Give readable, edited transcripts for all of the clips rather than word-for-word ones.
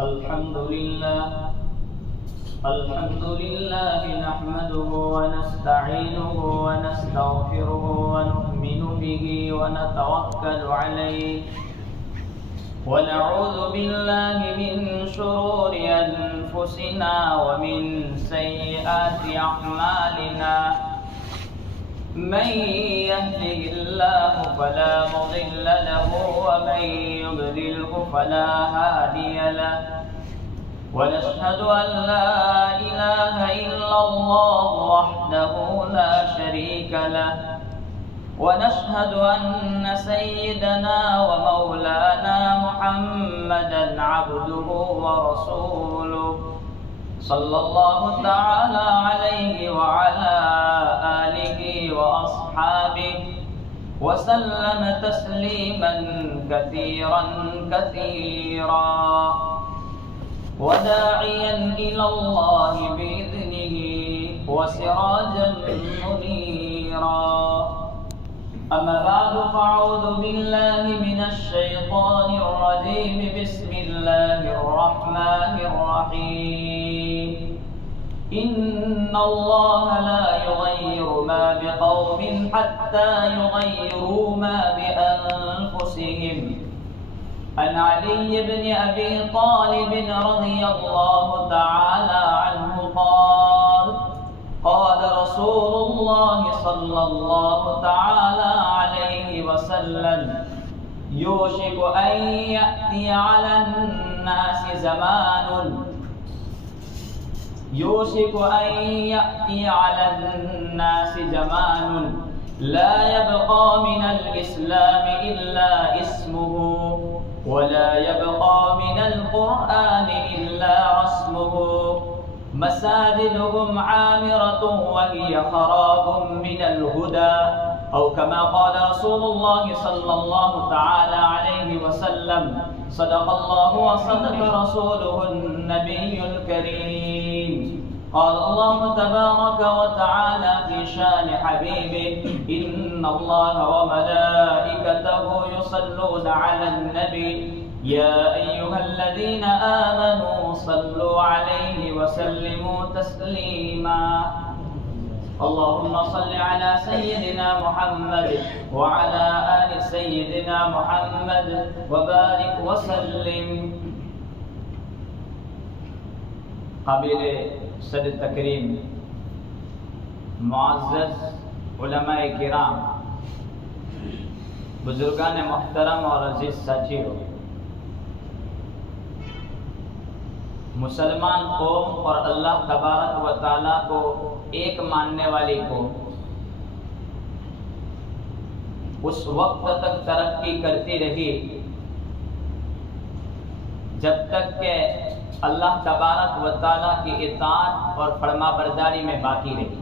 الحمد لله نحمده ونستعينه ونستغفره ونؤمن به ونتوكل عليه ونعوذ بالله من شرور أنفسنا ومن سيئات أعمالنا من يهده الله فلا مضل له ومن يضلله فلا هادي له ونشهد أن لا إله إلا الله وحده لا شريك له ونشهد أن سيدنا ومولانا محمدا عبده ورسوله صلى الله تعالى عليه وعلى آله وأصحابه وسلم تسليما كثيرا كثيرا وداعيا إلى الله بإذنه وسراجا منيرا أما بعد فأعوذ بالله من الشيطان الرجيم بسم الله الرحمن الرحيم إن الله لا يغير ما بقوم حتى يغيروا ما بأنفسهم عن علي بن أبي طالب رضي الله تعالى عنه قال رسول الله صلى الله تعالى عليه وسلم يوشك أن يأتي على الناس زمان لا يبقى من الإسلام إلا اسمه ولا يبقى من القرآن إلا رسمه مساجدهم عامرة وهي خراب من الهدى أو كما قال رسول الله صلى الله تعالى عليه وسلم صدق الله وصدق رسوله النبي الكريم قال الله تبارك وتعالى في شان حبيبه إن الله وملائكته يصلون على النبي يا أيها الذين آمنوا صلوا عليه وسلموا تسليما اللهم صل على سيدنا محمد وعلى آل سيدنا محمد وبارك وسلم. قابل صدر تکریم معزز علماء کرام، بزرگان محترم اور عزیز ساتھیوں، مسلمان قوم اور اللہ تبارک و تعالیٰ کو ایک ماننے والی قوم اس وقت تک ترقی کرتی رہی جب تک کہ اللہ تبارک و تعالیٰ کی اطاعت اور فرما برداری میں باقی رہی.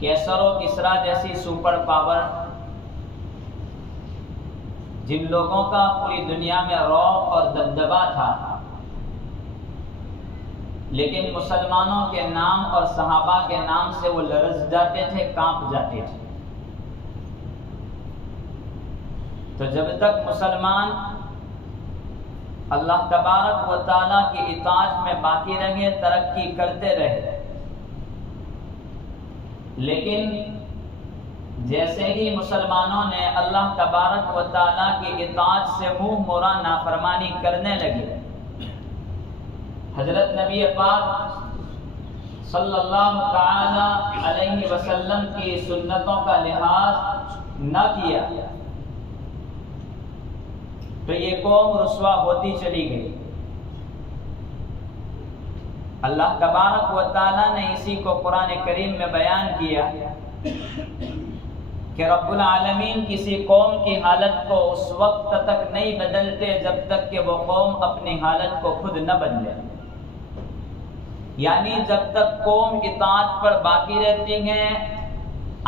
کیسر و کسریٰ جیسی سپر پاور جن لوگوں کا پوری دنیا میں رعب اور دبدبا تھا، لیکن مسلمانوں کے نام اور صحابہ کے نام سے وہ لرز جاتے تھے، کانپ جاتے تھے. تو جب تک مسلمان اللہ تبارک و تعالیٰ کی اطاعت میں باقی رہے، ترقی کرتے رہے، لیکن جیسے ہی مسلمانوں نے اللہ تبارک و تعالیٰ کی اطاعت سے منہ موڑا، نافرمانی کرنے لگے، حضرت نبی پاک صلی اللہ تعالی علیہ وسلم کی سنتوں کا لحاظ نہ کیا، تو یہ قوم رسوا ہوتی چلی گئی. اللہ تبارک و تعالیٰ نے اسی کو قرآن کریم میں بیان کیا کہ رب العالمین کسی قوم کی حالت کو اس وقت تک نہیں بدلتے جب تک کہ وہ قوم اپنی حالت کو خود نہ بدلے. یعنی جب تک قوم اطاعت پر باقی رہتی ہیں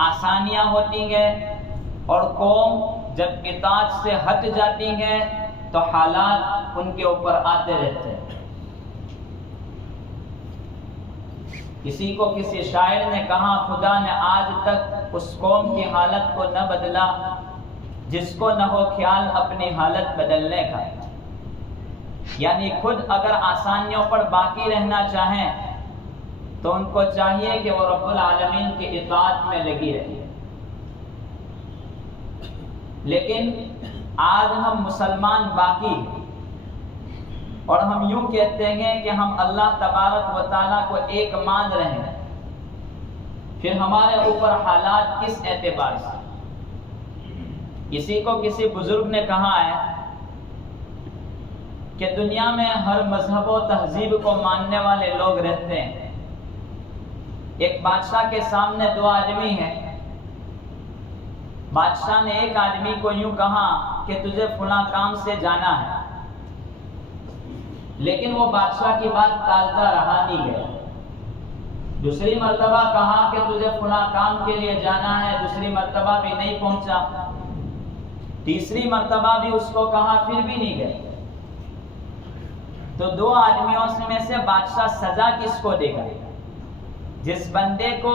آسانیاں ہوتی ہیں، اور قوم جب اطاعت سے ہٹ جاتی ہیں تو حالات ان کے اوپر آتے رہتے ہیں. کسی کو کسی شاعر نے کہا خدا نے آج تک اس قوم کی حالت کو نہ بدلا جس کو نہ ہو خیال اپنی حالت بدلنے کا. یعنی خود اگر آسانیوں پر باقی رہنا چاہیں تو ان کو چاہیے کہ وہ رب العالمین کی اطاعت میں لگی رہے. لیکن آج ہم مسلمان باقی ہیں اور ہم یوں کہتے ہیں کہ ہم اللہ تبارک و تعالیٰ کو ایک مان رہے ہیں. پھر ہمارے اوپر حالات کس اعتبار سے؟ کسی کو کسی بزرگ نے کہا ہے کہ دنیا میں ہر مذہب و تہذیب کو ماننے والے لوگ رہتے ہیں. ایک بادشاہ کے سامنے دو آدمی ہیں. بادشاہ نے ایک آدمی کو یوں کہا کہ تجھے فلاں کام سے جانا ہے، لیکن وہ بادشاہ کی بات ٹالتا رہا، نہیں گیا. دوسری مرتبہ کہا کہ تجھے فلاں کام کے لیے جانا ہے، دوسری مرتبہ بھی نہیں پہنچا. تیسری مرتبہ بھی اس کو کہا، پھر بھی نہیں گئے. تو دو آدمیوں میں سے بادشاہ سزا کس کو دے گا؟ جس بندے کو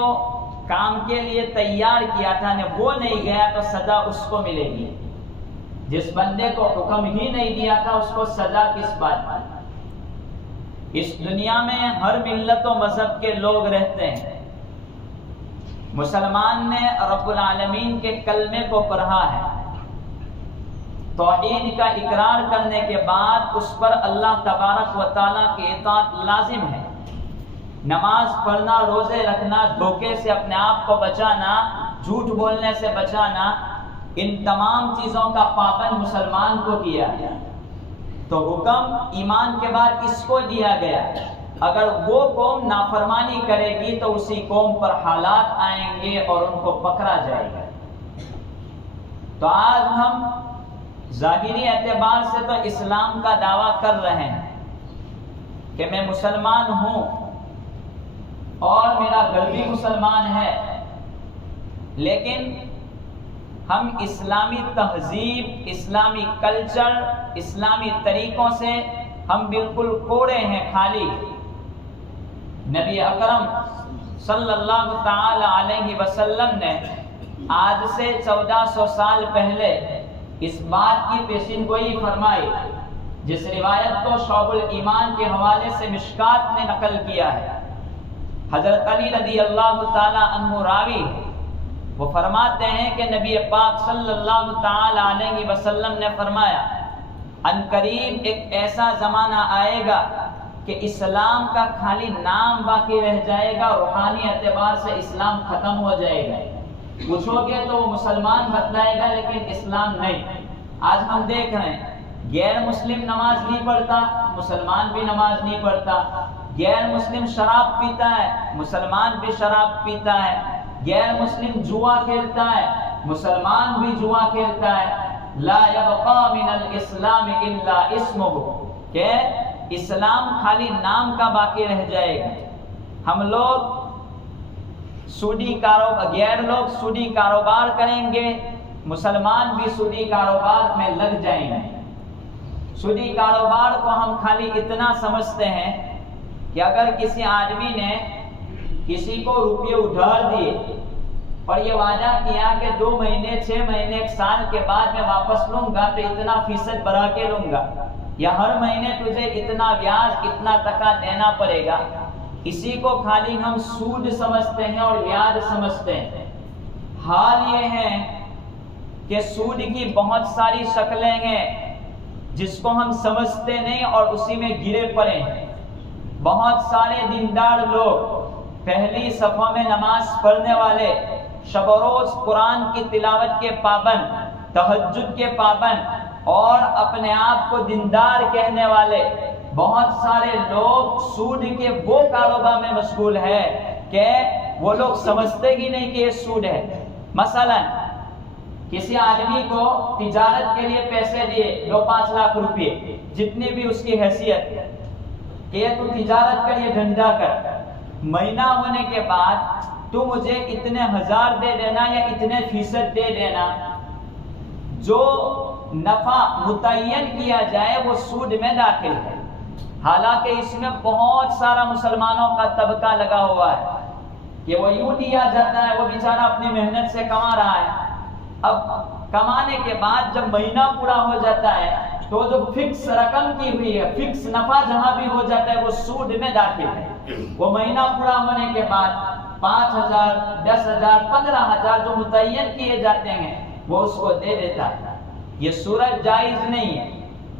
کام کے لیے تیار کیا تھا نے وہ نہیں گیا تو سزا اس کو ملے گی. جس بندے کو حکم ہی نہیں دیا تھا اس کو سزا کس بات کی؟ اس دنیا میں ہر ملت و مذہب کے لوگ رہتے ہیں. مسلمان نے رب العالمین کے کلمے کو پڑھا ہے، توحید کا اقرار کرنے کے بعد اس پر اللہ تبارک و تعالیٰ کی اطاعت لازم ہے. نماز پڑھنا، روزے رکھنا، دھوکے سے اپنے آپ کو بچانا، جھوٹ بولنے سے بچانا، ان تمام چیزوں کا پابند مسلمان کو کیا گیا. تو حکم ایمان کے بعد اس کو دیا گیا. اگر وہ قوم نافرمانی کرے گی تو اسی قوم پر حالات آئیں گے اور ان کو پکڑا جائے گا. تو آج ہم ظاہری اعتبار سے تو اسلام کا دعویٰ کر رہے ہیں کہ میں مسلمان ہوں اور میرا گھر بھی مسلمان ہے، لیکن ہم اسلامی تہذیب، اسلامی کلچر، اسلامی طریقوں سے ہم بالکل کوڑے ہیں، خالی. نبی اکرم صلی اللہ تعالی علیہ وسلم نے آج سے 1400 سال پہلے اس بات کی پیشین گوئی فرمائی، جس روایت کو شعب الایمان کے حوالے سے مشکات نے نقل کیا ہے. حضرت علی رضی اللہ تعالی عنہ راوی، وہ فرماتے ہیں کہ نبی پاک صلی اللہ تعالی علیہ وسلم نے فرمایا، ان قریب ایک ایسا زمانہ آئے گا کہ اسلام کا خالی نام باقی رہ جائے گا، روحانی اعتبار سے اسلام ختم ہو جائے گا. پوچھو گے تو وہ مسلمان بتلائے گا لیکن اسلام نہیں. آج ہم دیکھ رہے ہیں غیر مسلم نماز نہیں پڑھتا، مسلمان بھی نماز نہیں پڑھتا. غیر مسلم شراب پیتا ہے، مسلمان بھی شراب پیتا ہے. غیر مسلم جوا کھیلتا ہے، مسلمان بھی جوا کھیلتا ہے. لا یبقى من الاسلام الا اسمہ، کہ اسلام خالی نام کا باقی رہ جائے گا. ہم لوگ سودی کاروبار، غیر لوگ سودی کاروبار کریں گے، مسلمان بھی سودی کاروبار میں لگ جائیں گے. سودی کاروبار کو ہم خالی اتنا سمجھتے ہیں کہ اگر کسی آدمی نے کسی کو روپے ادھار دیے اور یہ وعدہ کیا کہ 2 مہینے، 6 مہینے، 1 سال کے بعد میں واپس لوں گا تو اتنا فیصد بڑھا کے لوں گا، یا ہر مہینے تجھے اتنا بیاج، اتنا ٹکا دینا پڑے گا، اسی کو خالی ہم سود سمجھتے ہیں اور بیاج سمجھتے ہیں. حال یہ ہے کہ سود کی بہت ساری شکلیں ہیں جس کو ہم سمجھتے نہیں اور اسی میں گرے پڑے ہیں. بہت سارے دیندار لوگ، پہلی صفوں میں نماز پڑھنے والے، شب و روز قرآن کی تلاوت کے پابند، تہجد کے پابند اور اپنے آپ کو دیندار کہنے والے بہت سارے لوگ سود کے وہ کاروبار میں مشغول ہے کہ وہ لوگ سمجھتے ہی نہیں کہ یہ سود ہے. مثلا کسی آدمی کو تجارت کے لیے پیسے دیے 2-5 لاکھ روپے، جتنی بھی اس کی حیثیت، کہ تو تجارت کر، یہ دھندا کر، مہینہ ہونے کے بعد تو مجھے اتنے 1000 دے دینا یا اتنے فیصد دے دینا. جو نفع متعین کیا جائے وہ سود میں داخل ہے. حالانکہ اس میں بہت سارا مسلمانوں کا طبقہ لگا ہوا ہے کہ وہ یوں دیا جاتا ہے، وہ بیچارہ اپنی محنت سے کما رہا ہے. اب کمانے کے بعد جب مہینہ پورا ہو جاتا ہے تو جو فکس رقم کی ہوئی ہے، فکس نفع جہاں بھی ہو جاتا ہے وہ سود میں داخل ہے۔ وہ مہینہ پورا ہونے کے بعد 5,000 10,000 15,000 جو متعین کیے جاتے ہیں وہ اس کو دے دیتا ہے۔ یہ صورت جائز نہیں ہے۔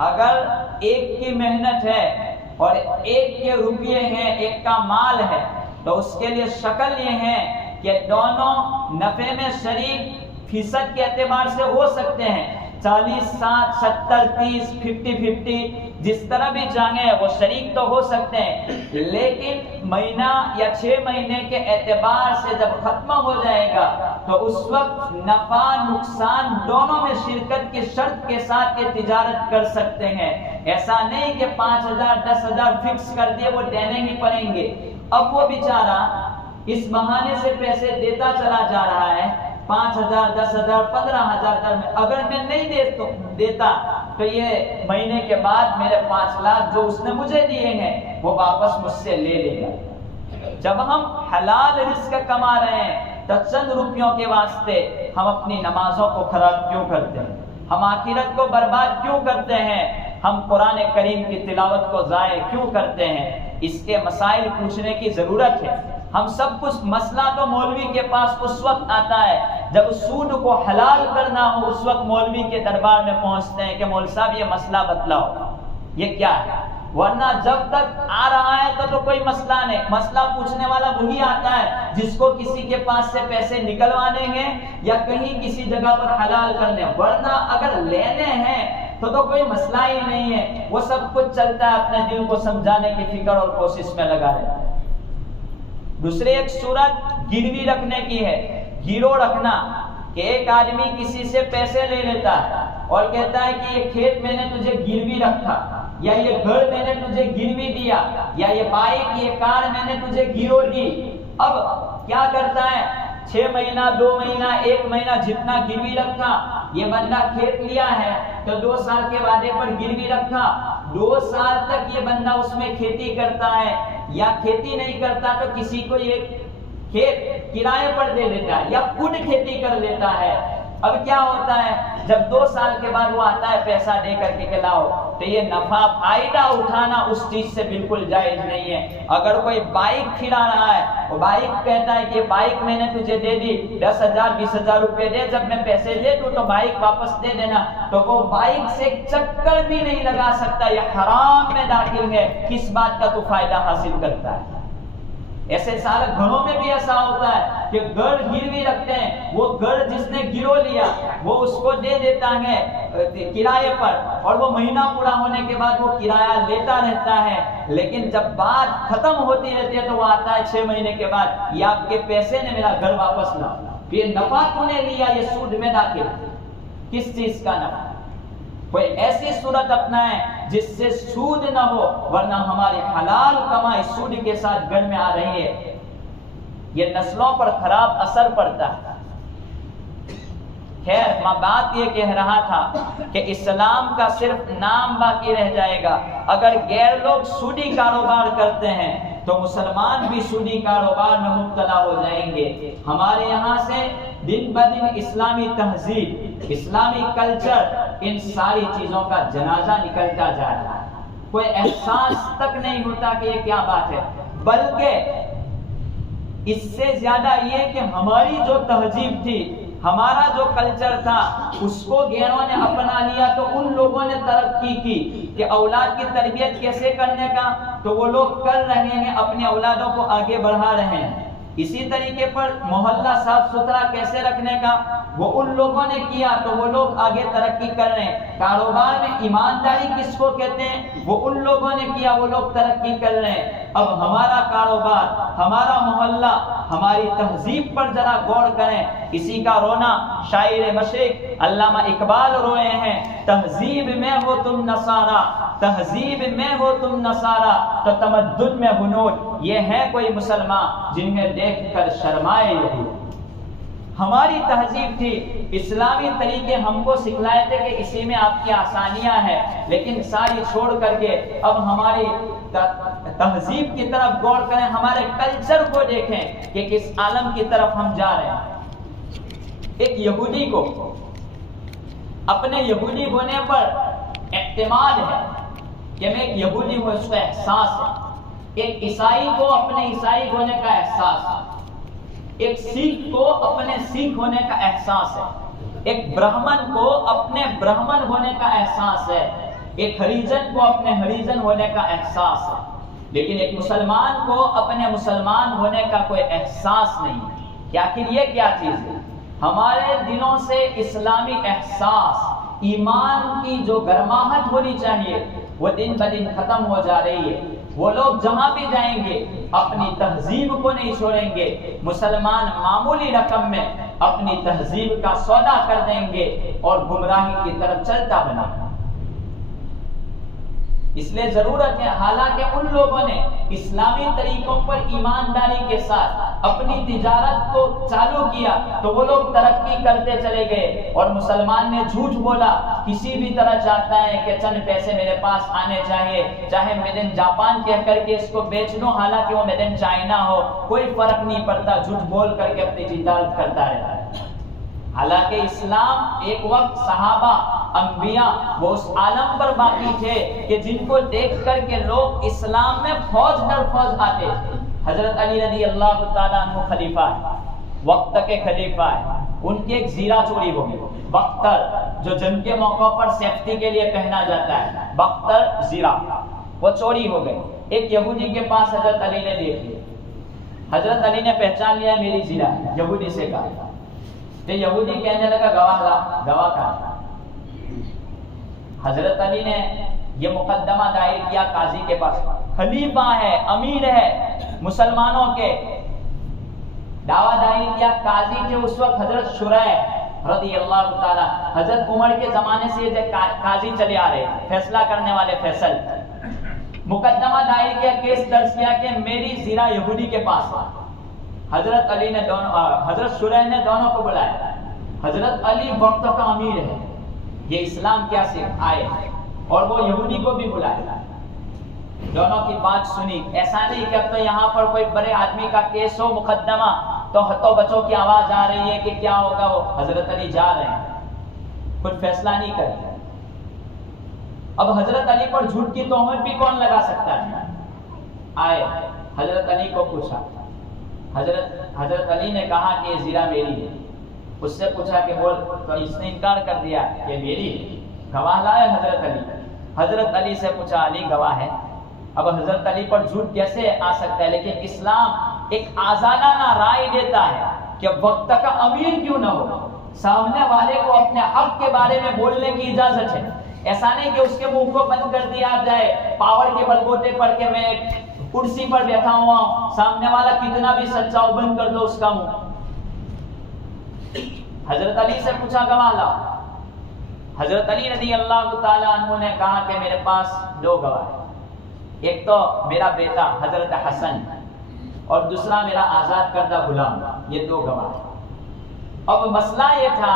اگر ایک کی محنت ہے اور ایک کے روپیے ہیں، ایک کا مال ہے، تو اس کے لیے شکل یہ ہے کہ دونوں نفع میں شریک فیصد کے اعتبار سے ہو سکتے ہیں، 40 60 70 30 50 50 جس طرح بھی چاہیں وہ شریک تو ہو سکتے ہیں، لیکن مہینہ یا 6 مہینے کے اعتبار سے جب ختم ہو جائے گا تو اس وقت نفع نقصان دونوں میں شرکت کی شرط کے ساتھ یہ تجارت کر سکتے ہیں۔ ایسا نہیں کہ 5,000 10,000 فکس کر دیے وہ دینے ہی پڑیں گے۔ اب وہ بیچارہ اس بہانے سے پیسے دیتا چلا جا رہا ہے، 5,000 10,000 15,000 میں، اگر میں نہیں دیتا تو یہ مہینے کے بعد میرے 5 لاکھ جو اس نے مجھے دیے ہیں وہ واپس مجھ سے لے لے گا۔ جب ہم حلال رزق کما رہے ہیں تو چند روپیوں کے واسطے ہم اپنی نمازوں کو خراب کیوں کرتے ہیں؟ ہم آخرت کو برباد کیوں کرتے ہیں؟ ہم قرآن کریم کی تلاوت کو ضائع کیوں کرتے ہیں؟ اس کے مسائل پوچھنے کی ضرورت ہے۔ ہم سب کچھ مسئلہ تو مولوی کے پاس اس وقت آتا ہے جب سود کو حلال کرنا ہو، اس وقت مولوی کے دربار میں پہنچتے ہیں کہ مول صاحب یہ مسئلہ بتلاؤ، یہ کیا ہے؟ ورنہ جب تک آ رہا ہے تو کوئی مسئلہ نہیں۔ مسئلہ پوچھنے والا وہی آتا ہے جس کو کسی کے پاس سے پیسے نکلوانے ہیں یا کہیں کسی جگہ پر حلال کرنے، ورنہ اگر لینے ہیں تو کوئی مسئلہ ہی نہیں ہے۔ وہ سب کچھ چلتا ہے اپنے دل کو سمجھانے کی فکر اور کوشش میں لگا رہتا ہے۔ دوسری ایک صورت گروی رکھنے کی ہے، گیرو رکھنا، کہ ایک آدمی کسی سے پیسے لے لیتا ہے اور کہتا ہے کہ یہ کھیت میں نے تجھے گروی رکھا، یا یہ گھر میں نے تجھے گروی دیا، یا یہ بائک یہ کار میں نے تجھے گرو دی۔ اب کیا کرتا ہے؟ 6 مہینہ 2 مہینہ 1 مہینہ جتنا گروی رکھا، یہ بندہ کھیت لیا ہے تو 2 سال کے وعدے پر گروی رکھا، 2 سال تک یہ بندہ اس میں کھیتی کرتا ہے، یا کھیتی نہیں کرتا تو کسی کو یہ کھیت کرائے پر دے دیتا ہے یا خود کھیتی کر لیتا ہے۔ اب کیا ہوتا ہے جب 2 سال کے بعد وہ آتا ہے پیسہ دے کر کے لاؤ، تو یہ نفع فائدہ اٹھانا اس چیز سے بالکل جائز نہیں ہے۔ اگر کوئی بائک کھلا رہا ہے، وہ بائک کہتا ہے کہ بائک میں نے تجھے دے دی، 10,000 20,000 روپے دے، جب میں پیسے لے دوں تو بائک واپس دے دینا، تو وہ بائک سے چکر بھی نہیں لگا سکتا، یہ حرام میں داخل ہے۔ کس بات کا تو فائدہ حاصل کرتا ہے؟ ایسے سارے گھروں میں بھی ایسا ہوتا ہے کہ گھر گروی رکھتے ہیں، وہ گھر جس نے گرو لیا وہ اس کو دے دیتا ہے کرائے پر، اور وہ مہینہ پورا ہونے کے بعد وہ کرایہ لیتا رہتا ہے، لیکن جب بات ختم ہوتی رہتی ہے تو وہ آتا ہے 6 مہینے کے بعد، یہ آپ کے پیسے نے میرا گھر واپس لا، یہ نفع تو نے لیا، یہ سود میں داخل۔ کس چیز کا نفع؟ کوئی ایسی صورت اپنائیں جس سے سود نہ ہو، ورنہ ہماری حلال کمائی سود کے ساتھ گھر میں آ رہی ہے، یہ نسلوں پر خراب اثر پڑتا ہے۔ خیر، میں بات یہ کہہ رہا تھا کہ اسلام کا صرف نام باقی رہ جائے گا۔ اگر غیر لوگ سودی کاروبار کرتے ہیں تو مسلمان بھی سودی کاروبار میں مبتلا ہو جائیں گے۔ ہمارے یہاں سے دن بدن اسلامی تہذیب، اسلامی کلچر، ان ساری چیزوں کا جنازہ نکلتا جا رہا ہے۔ کوئی احساس تک نہیں ہوتا کہ یہ کیا بات ہے، بلکہ اس سے زیادہ یہ کہ ہماری جو تہذیب تھی، ہمارا جو کلچر تھا، اس کو غیروں نے اپنا لیا تو ان لوگوں نے ترقی کی کہ اولاد کی تربیت کیسے کرنے کا تو وہ لوگ کر رہے ہیں، اپنے اولادوں کو آگے بڑھا رہے ہیں۔ اسی طریقے پر محلہ صاف ستھرا کیسے رکھنے کا وہ ان لوگوں نے کیا تو وہ لوگ آگے ترقی کر رہے ہیں۔ کاروبار میں ایمانداری کس کو کہتے ہیں وہ ان لوگوں نے کیا، وہ لوگ ترقی کر رہے ہیں۔ اب ہمارا کاروبار، ہمارا محلہ، ہماری تہذیب پر ذرا غور کریں۔ کسی کا رونا، شاعر مشرق علامہ اقبال روئے ہیں، تہذیب میں ہو تم نصارا، تہذیب میں ہو تم نصارا تو تمدن میں ہنود، یہ ہے کوئی مسلمان جنہیں دیکھ کر شرمائے یہی۔ ہماری تہذیب تھی، اسلامی طریقے ہم کو سکھلائے تھے کہ اسی میں آپ کی آسانیاں ہیں، لیکن ساری چھوڑ کر کے اب ہماری تہذیب کی طرف غور کریں، ہمارے کلچر کو دیکھیں کہ کس عالم کی طرف ہم جا رہے ہیں۔ ایک یہودی کو اپنے یہودی ہونے پر اعتماد ہے کہ میں ایک یہودی ہوں، اس کا احساس ہے۔ ایک عیسائی کو اپنے عیسائی ہونے کا احساس ہے، ایک سکھ کو اپنے سکھ ہونے کا احساس ہے، ایک برہمن کو اپنے برہمن ہونے کا احساس ہے، ایک ہریجن کو اپنے ہریجن ہونے کا احساس ہے، لیکن ایک مسلمان کو اپنے مسلمان ہونے کا کوئی احساس نہیں ہے۔ کہ آخر یہ کیا چیز ہے؟ ہمارے دلوں سے اسلامی احساس، ایمان کی جو گرماہٹ ہونی چاہیے وہ دن بدن ختم ہو جا رہی ہے۔ وہ لوگ جہاں بھی جائیں گے اپنی تہذیب کو نہیں چھوڑیں گے، مسلمان معمولی رقم میں اپنی تہذیب کا سودا کر دیں گے اور گمراہی کی طرف چلتا بنا۔ اس لیے ضرورت ہے، حالانکہ ان لوگوں نے اسلامی طریقوں پر ایمانداری کے ساتھ اپنی تجارت کو چالو کیا تو وہ لوگ ترقی کرتے چلے گئے، اور مسلمان نے جھوٹ بولا، کسی بھی طرح چاہتا ہے کہ چند پیسے میرے پاس آنے چاہیے، چاہے میڈ ان جاپان کہہ کر کے اس کو بیچ لوں حالانکہ وہ میڈ ان چائنا ہو، کوئی فرق نہیں پڑتا، جھوٹ بول کر کے اپنی تجارت کرتا رہتا ہے۔ حالانکہ اسلام ایک وقت صحابہ، انبیاء وہ اس عالم پر باقی تھے کہ جن کو دیکھ کر کے لوگ اسلام میں فوج در فوج آتے تھے۔ حضرت علی رضی اللہ تعالیٰ عنہ خلیفہ ہے، وقت کے خلیفہ ہے، ان کی ایک زیرہ چوری ہو گئی، بختر جو جنگ کے موقع پر سیفٹی کے لیے پہنا جاتا ہے، بختر زیرہ وہ چوری ہو گئی۔ ایک یہودی کے پاس حضرت علی نے دیکھ لیا، حضرت علی نے پہچان لیا میری زیرہ، یہودی سے کہا تو یہودی کہنے لگا گواہ لا، گواہ کا۔ حضرت علی نے یہ مقدمہ دائر کیا قاضی کے پاس، خلیفہ ہے، امیر ہے مسلمانوں کے، دعویٰ دائر کیا۔ قاضی تھے اس وقت حضرت شریح رضی اللہ تعالی، حضرت عمر کے زمانے سے یہ قاضی چلے آ رہے، فیصلہ کرنے والے فیصل۔ مقدمہ دائر کیا، کیس درج کیا کہ میری زیرہ یہودی کے پاس۔ حضرت علی نے حضرت شریح نے دونوں کو بلایا۔ حضرت علی وقت کا امیر ہے، یہ اسلام کیا سے آئے، اور وہ یہودی کو بھی بلایا، دونوں کی بات سنی۔ ایسا نہیں کہ اب تو یہاں پر کوئی بڑے آدمی کا کیس ہو، مقدمہ تو ہتھوں بچوں کی آواز آ رہی ہے کہ کیا ہوگا، وہ حضرت علی جا رہے ہیں، خود فیصلہ نہیں کر رہے۔ اب حضرت علی پر جھوٹ کی تہمت بھی کون لگا سکتا ہے؟ آئے حضرت علی کو پوچھا، حضرت علی نے کہا کہ یہ زیرہ میری ہے۔ اس سے پوچھا کہ بول، تو اس نے انکار کر دیا کہ میری ہے۔ گواہ لائے حضرت علی، حضرت علی سے پوچھا، علی گواہ ہے؟ اب حضرت علی پر جھوٹ کیسے آ سکتا ہے؟ لیکن اسلام ایک آزادانہ رائے دیتا ہے کہ وقت کا امیر کیوں نہ ہو، سامنے والے کو اپنے حق کے بارے میں بولنے کی اجازت ہے۔ ایسا نہیں کہ اس کے منہ کو بند کر دیا جائے پاور کے بلبوتے پر کہ میں کرسی پر بیٹھا ہوا ہوں، سامنے والا کتنا بھی سچا ہو بند کر دو اس کا منہ۔ حضرت علی سے پوچھا گواہ لا۔ حضرت علی رضی اللہ تعالیٰ عنہ نے کہا کہ میرے پاس دو گواہ ہیں، ایک تو میرا بیٹا حضرت حسن اور دوسرا میرا آزاد کردہ غلام، یہ دو گواہ ہیں۔ اب مسئلہ یہ تھا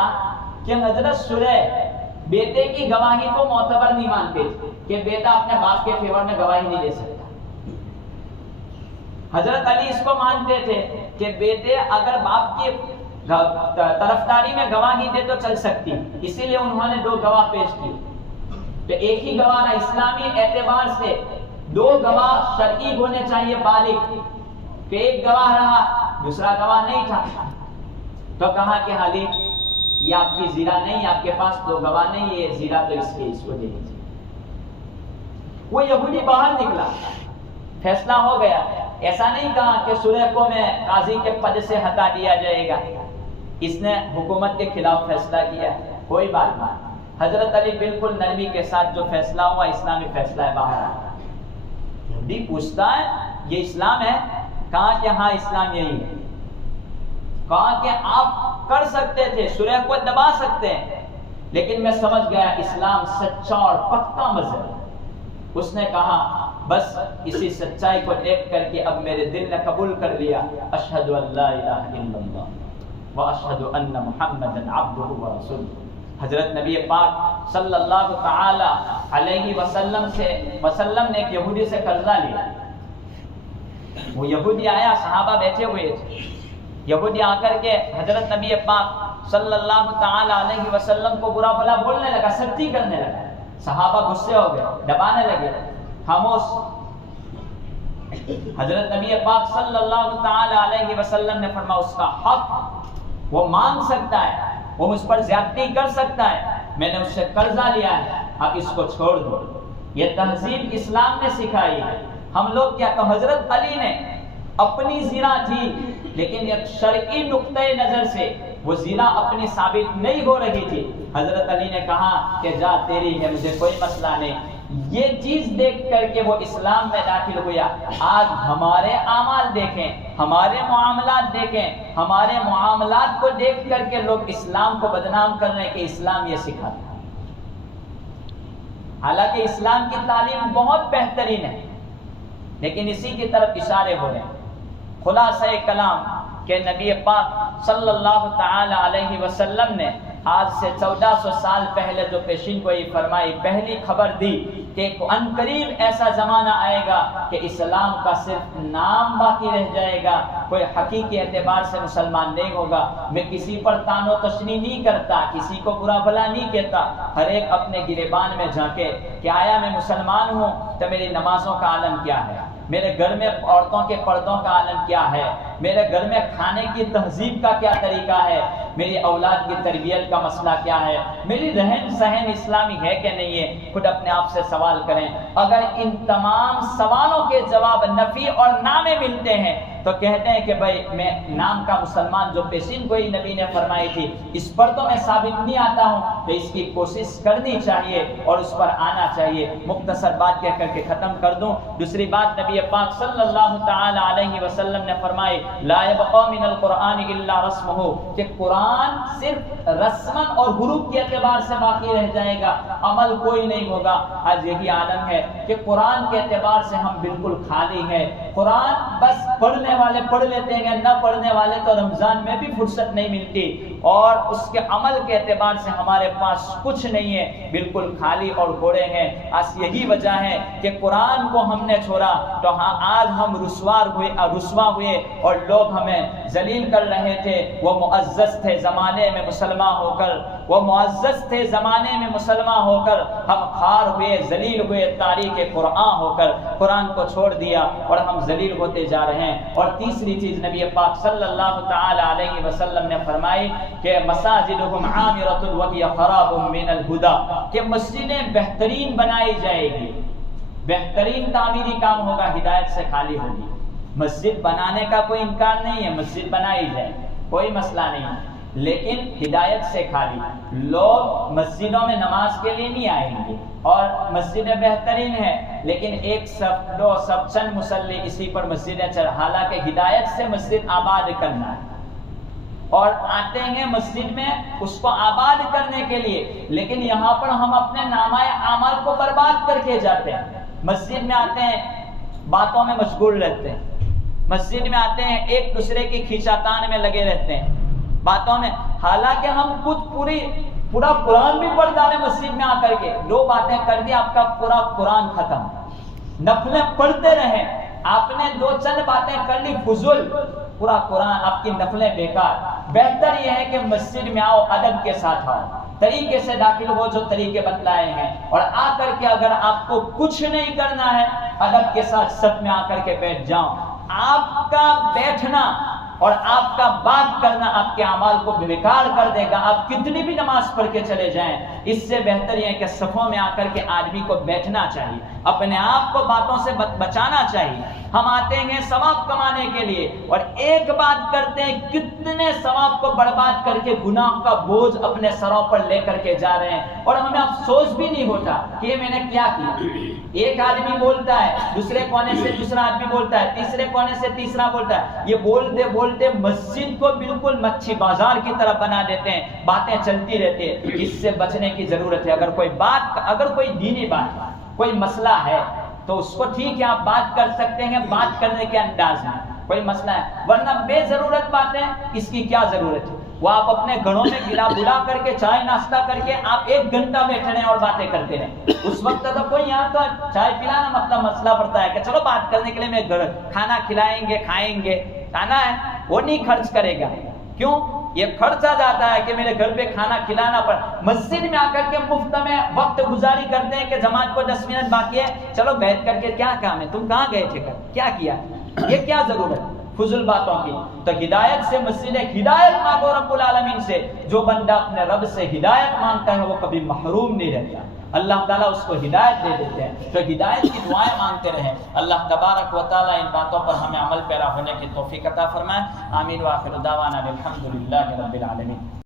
کہ حضرت شریح بیٹے کی گواہی کو معتبر نہیں مانتے تھے کہ بیٹا اپنے باپ کے فیور میں گواہی نہیں دے سکتا۔ حضرت علی اس کو مانتے تھے کہ بیٹے اگر باپ کی طرفداری میں گواہی دے تو چل سکتی، اسی لیے انہوں نے دو گواہ پیش کی۔ تو ایک ہی گواہ رہا، اسلامی اعتبار سے دو گواہ شرعی ہونے چاہیے بالغ، کہ ایک گواہ رہا دوسرا گواہ نہیں تھا، تو کہا کہ علی یہ آپ کی زیرہ نہیں، آپ کے پاس دو گواہ نہیں، یہ زیرہ تو اس کو دے دیجیے۔ وہ یہودی باہر نکلا، فیصلہ ہو گیا۔ ایسا نہیں کہا کہ شریح کو میں قاضی کے پد سے ہٹا دیا جائے گا، اس نے حکومت کے خلاف فیصلہ کیا، کوئی بات نہیں۔ حضرت علی بالکل نرمی کے ساتھ جو فیصلہ ہوا اسلامی فیصلہ ہے، باہر آیا۔ یہودی پوچھتا ہے یہ اسلام ہے؟ کہا کہ ہاں اسلام یہی ہے۔ کہا کہ آپ کر سکتے تھے، شریح کو دبا سکتے ہیں، لیکن میں سمجھ گیا اسلام سچا اور پکا مذہب ہے۔ اس نے کہا بس اسی سچائی کو دیکھ کر کے اب میرے دل نے قبول کر لیا، اشہد ان لا الہ الا اللہ واشہد ان محمدا عبدہ ورسولہ۔ حضرت نبی پاک صلی اللہ تعالی علیہ وسلم نے ایک یہودی سے قرضہ لیا۔ وہ یہودی آیا، صحابہ بیٹھے ہوئے تھے، یہودی آ کر کے حضرت نبی پاک صلی اللہ تعالی علیہ وسلم کو برا بھلا بولنے لگا، سختی کرنے لگا۔ صحابہ غصے ہو گئے, دبانے لگے, خاموش. حضرت نبی پاک صلی اللہ تعالی علیہ وسلم نے فرمایا اس کا حق وہ مانگ سکتا ہے, وہ مجھ پر زیادتی کر سکتا ہے, میں نے اس سے قرضہ لیا ہے, اب اس کو چھوڑ دو. یہ تہذیب اسلام نے سکھائی ہے. ہم لوگ کیا, تو حضرت علی نے اپنی زنا تھی لیکن ایک شرعی نقطۂ نظر سے وہ زنا اپنی ثابت نہیں ہو رہی تھی. حضرت علی نے کہا کہ جا تیری ہے, مجھے کوئی مسئلہ نہیں. یہ چیز دیکھ کر کے وہ اسلام میں داخل ہوا. آج ہمارے اعمال دیکھیں, ہمارے معاملات دیکھیں, ہمارے معاملات کو دیکھ کر کے لوگ اسلام کو بدنام کر رہے ہیں کہ اسلام یہ سکھاتا ہے. حالانکہ اسلام کی تعلیم بہت بہترین ہے, لیکن اسی کی طرف اشارے ہو رہے ہیں. خلاصہ کلام کہ نبی پاک صلی اللہ تعالی علیہ وسلم نے آج سے 1400 سال پہلے جو پیشین گوئی فرمائی, پہلی خبر دی کہ ان قریب ایسا زمانہ آئے گا کہ اسلام کا صرف نام باقی رہ جائے گا, کوئی حقیقی اعتبار سے مسلمان نہیں ہوگا. میں کسی پر تان و تشنیع نہیں کرتا, کسی کو برا بھلا نہیں کہتا, ہر ایک اپنے گریبان میں جھانکے کہ آیا میں مسلمان ہوں تو میری نمازوں کا عالم کیا ہے, میرے گھر میں عورتوں کے پردوں کا عالم کیا ہے, میرے گھر میں کھانے کی تہذیب کا کیا طریقہ ہے, میری اولاد کی تربیت کا مسئلہ کیا ہے, میری رہن سہن اسلامی ہے کہ نہیں ہے. خود اپنے آپ سے سوال کریں. اگر ان تمام سوالوں کے جواب نفی اور نا میں ملتے ہیں تو کہتے ہیں کہ بھائی میں نام کا مسلمان جو پیشین گوئی نبی نے فرمائی تھی اس پر تو میں ثابت نہیں آتا ہوں, تو اس کی کوشش کرنی چاہیے اور اس پر آنا چاہیے. مختصر بات کہہ کر کے ختم کر دوں. دوسری بات نبی پاک صلی اللہ تعالی علیہ وسلم نے فرمائی لا يبقى من القرآن الا رسمه, کہ قرآن صرف رسمن اور حروف کے اعتبار سے باقی رہ جائے گا, عمل کوئی نہیں ہوگا. آج یہی عالم ہے کہ قرآن کے اعتبار سے ہم بالکل خالی ہیں. قرآن بس پڑھنے والے پڑھ لیتے ہیں, نہ پڑھنے والے تو رمضان میں بھی فرصت نہیں ملتی, اور اس کے عمل کے اعتبار سے ہمارے پاس کچھ نہیں ہے, بالکل خالی اور گھوڑے ہیں. آج یہی وجہ ہے کہ قرآن کو ہم نے چھوڑا تو ہاں آج ہم رسوا ہوئے اور لوگ ہمیں ذلیل کر رہے تھے. وہ معزز تھے زمانے میں مسلمان ہو کر, وہ معزز تھے زمانے میں مسلمان ہو کر, ہم خار ہوئے ذلیل ہوئے تاریخ قرآن ہو کر, قرآن کو چھوڑ دیا اور ہم ذلیل ہوتے جا رہے ہیں. اور تیسری چیز نبی پاک صلی اللہ تعالی علیہ وسلم نے فرمائی کہ مساجدہم عامرۃ وہی خراب من الہدی, کہ مسجدیں بہترین بنائی جائے گی, بہترین تعمیری کام ہوگا, ہدایت سے خالی ہوگی. مسجد بنانے کا کوئی انکار نہیں ہے, مسجد بنائی جائے کوئی مسئلہ نہیں ہے, لیکن ہدایت سے خالی. لوگ مسجدوں میں نماز کے لیے نہیں آئیں گے اور مسجدیں بہترین ہیں, لیکن ایک صف دو صف چند مصلی اسی پر مسجدیں چل, حالانکہ ہدایت سے مسجد آباد کرنا ہے, اور آتے ہیں مسجد میں اس کو آباد کرنے کے لیے, لیکن یہاں پر ہم اپنے نامۂ اعمال کو برباد کر کے جاتے ہیں. مسجد میں آتے ہیں باتوں میں مشغول رہتے ہیں, مسجد میں آتے ہیں ایک دوسرے کی کھینچاتان میں لگے رہتے ہیں, باتوں میں, حالانکہ ہم خود پورا قرآن بھی پڑھ ڈالیں مسجد میں آ کر کے, 2 باتیں کر دی آپ کا پورا قرآن ختم. نفلیں پڑھتے رہیں, آپ نے 2 چند باتیں کر لی فضول, پورا قرآن آپ کی نفلیں بیکار. بہتر یہ ہے کہ مسجد میں آؤ, ادب کے ساتھ آؤ, طریقے سے داخل ہو جو طریقے بتلائے ہیں, اور آ کر کے اگر آپ کو کچھ نہیں کرنا ہے ادب کے ساتھ صف میں آ کر کے بیٹھ جاؤ. آپ کا بیٹھنا اور آپ کا بات کرنا آپ کے اعمال کو بیکار کر دے گا. آپ کتنی بھی نماز پڑھ کے چلے جائیں, اس سے بہتر یہ ہے کہ صفوں میں آ کر کے آدمی کو بیٹھنا چاہیے, اپنے آپ کو باتوں سے بچانا چاہیے. ہم آتے ہیں ثواب کمانے کے لیے اور ایک بات کرتے ہیں, کتنے ثواب کو برباد کر کے گناہ کا بوجھ اپنے سروں پر لے کر کے جا رہے ہیں, اور ہمیں افسوس بھی نہیں ہوتا کہ یہ میں نے کیا کیا. ایک آدمی بولتا ہے, دوسرے کونے سے دوسرا آدمی بولتا ہے, تیسرے کونے سے تیسرا بولتا ہے, یہ بولتے بولتے مسجد کو بالکل مچھی بازار کی طرح بنا دیتے ہیں, باتیں چلتی رہتی ہیں. اس سے بچنے کی ضرورت ہے. اگر کوئی دینی بات, کوئی مسئلہ ہے تو اس کو ٹھیک ہے آپ بات کر سکتے ہیں, بات کرنے کے انداز میں کوئی مسئلہ ہے, ورنہ بے ضرورت باتیں اس کی کیا ضرورت ہے. وہ آپ اپنے گھروں میں بلا کر کے چائے ناشتہ کر کے آپ 1 گھنٹہ بیٹھے رہیں اور باتیں کرتے رہیں. اس وقت تو کوئی یہاں تو چائے پلانا مطلب مسئلہ پڑتا ہے کہ چلو بات کرنے کے لیے میں گھر کھانا کھلائیں گے, کھائیں گے, کھانا ہے وہ نہیں خرچ کرے گا. کیوں؟ یہ خرچہ جاتا ہے کہ میرے گھر پہ کھانا کھلانا پڑ. مسجد میں آ کر کے مفت میں وقت گزاری کرتے ہیں کہ جماعت کو 10 منٹ باقی ہے, چلو بیٹھ کر کے کیا کام ہے, تم کہاں گئے تھے, کیا کیا, یہ کیا ضرورت فضول باتوں کی. تو ہدایت سے مسجد ہدایت مانگو رب العالمین سے. جو بندہ اپنے رب سے ہدایت مانگتا ہے وہ کبھی محروم نہیں رہتا, اللہ تعالیٰ اس کو ہدایت دے دیتے ہیں. تو ہدایت کی دعائیں مانگتے رہیں. اللہ تبارک و تعالیٰ ان باتوں پر ہمیں عمل پیرا ہونے کی توفیق عطا فرمائے. آمین. وآخر دعوانا الحمد للہ رب العالمین.